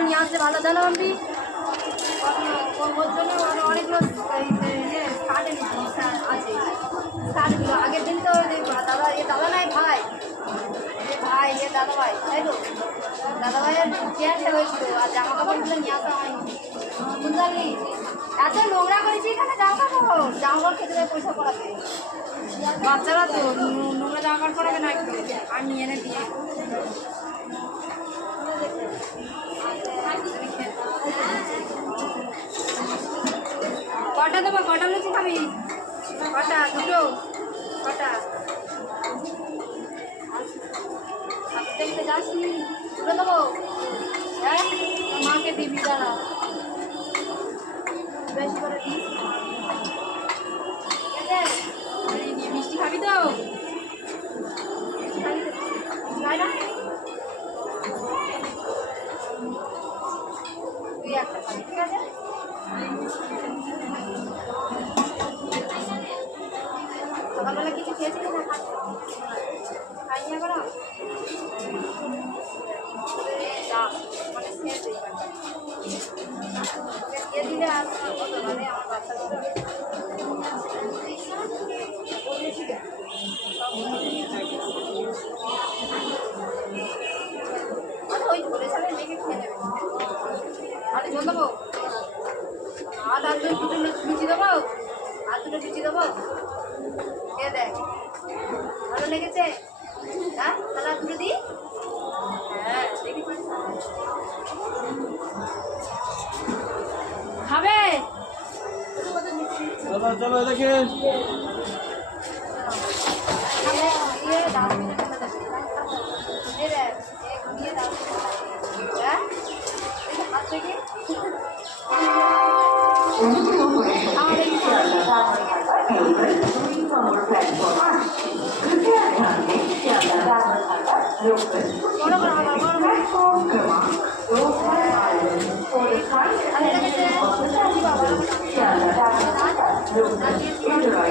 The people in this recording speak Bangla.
নিয়ে আসতে ভালো জানো আমি ওর জন্য অনেকগুলো আছে স্টার্টগুলো আগের দিন তো দাদা দাদা নাই ভাই ভাই দাদা ভাই তাই তো দাদা ভাইয়ের চেয়ারটা হয়েছিল আর জামা কাপড়গুলো নিয়ে আসা হয়নি বুঝতে পারলি এত নোংরা করেছি এখানে জামা কাপড় খেতে দেয় পয়সা পড়াতে বাচ্চারা তো নোংরা জামা কাপড় পড়াবে না একটু আর নিয়ে এনে দিয়ে কটা দেবো কটা লুচি খাবি কটা দুটো কটা দেখতে যাসনি দুটো দেবো হ্যাঁ মাকে দিবি দাঁড়া বেশি করে দিস মিষ্টি খাবি তো খাই না তুই একটা খাবি ঠিক আছে সকালবেলা কিছু খেয়েছিলি না খাইনি এখনো মানে দিয়ে দিলে আর মানে আমার বাচ্চাগুলো ওই ধরে সালে লেগে খেয়ে নেবে আর জল দেবো আর দুটো লুচি দেবো আর দুটো লুচি দেবো খেয়ে দেখ ভালো লেগেছে হ্যাঁ তাহলে আর দুটো দিই হ্যাঁ দেখি খাবে চলো দেখে Gracias.